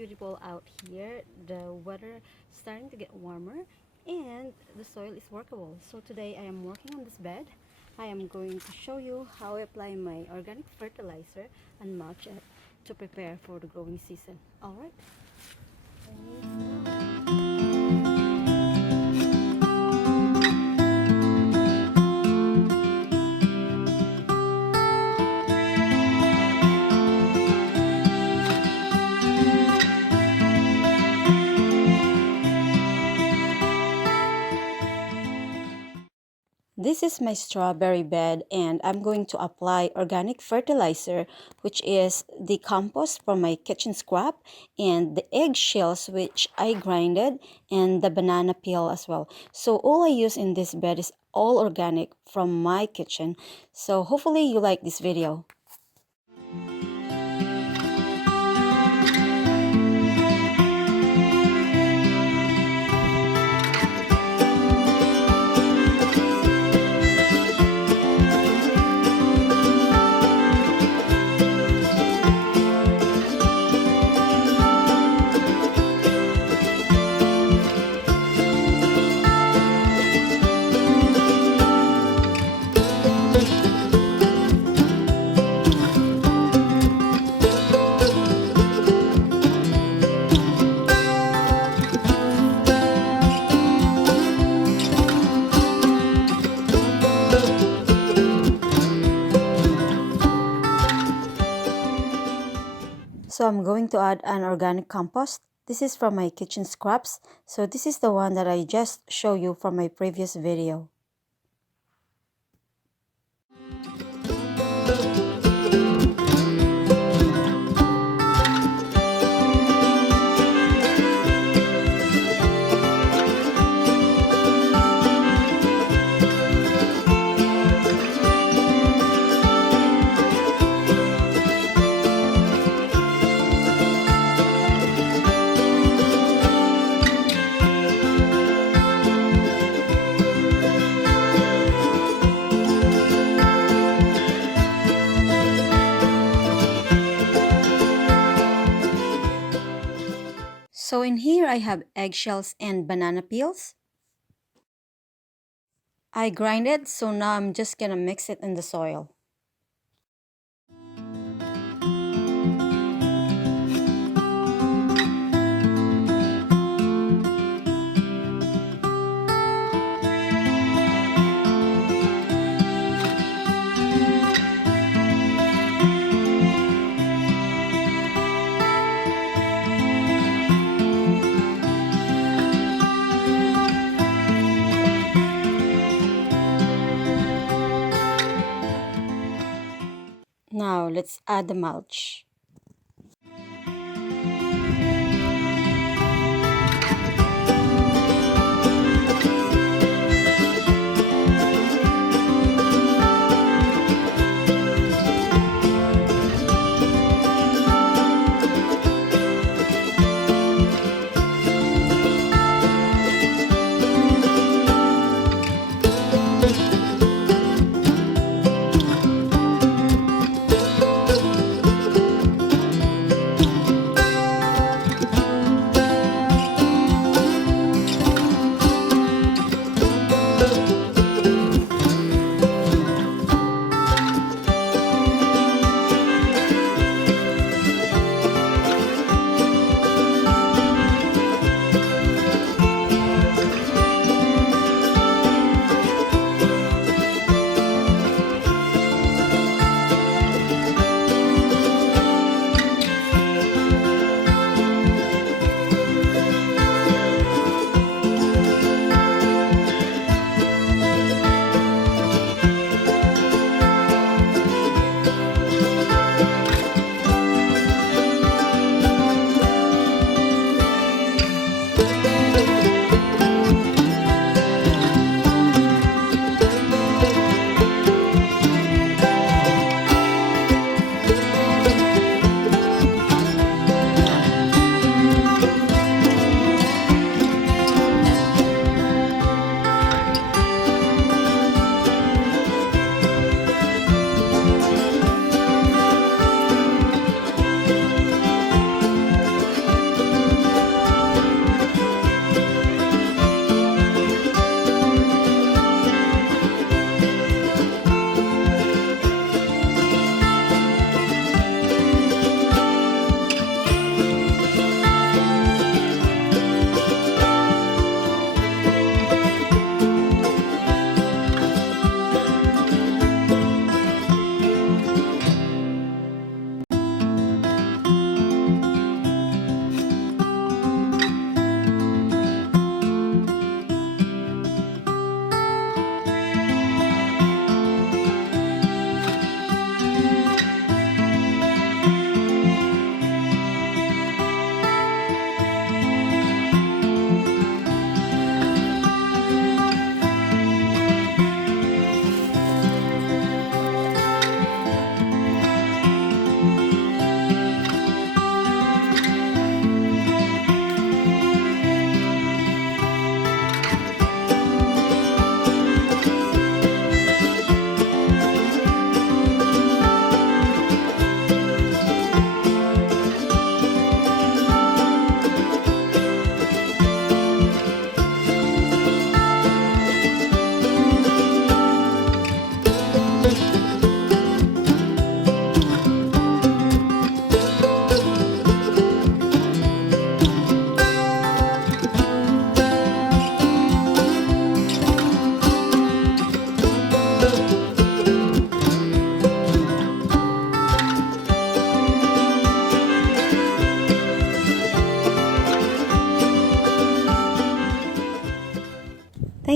beautiful out here. The weather is starting to get warmer and the soil is workable. So today I am working on this bed. I am going to show you how I apply my organic fertilizer and mulch it to prepare for the growing season. Alright? This is my strawberry bed and I'm going to apply organic fertilizer, which is the compost from my kitchen scrap and the eggshells which I grinded and the banana peel as well. So all I use in this bed is all organic from my kitchen. So hopefully you like this video. So I'm going to add an organic compost. This is from my kitchen scraps. So this is the one that I just showed you from my previous video. So in here I have eggshells and banana peels. I grind it, so now I'm just gonna mix it in the soil. Now let's add the mulch.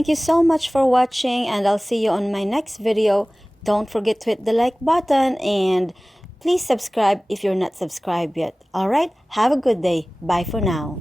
Thank you so much for watching, and I'll see you on my next video. Don't forget to hit the like button and please subscribe if you're not subscribed yet. Alright, have a good day. Bye for now.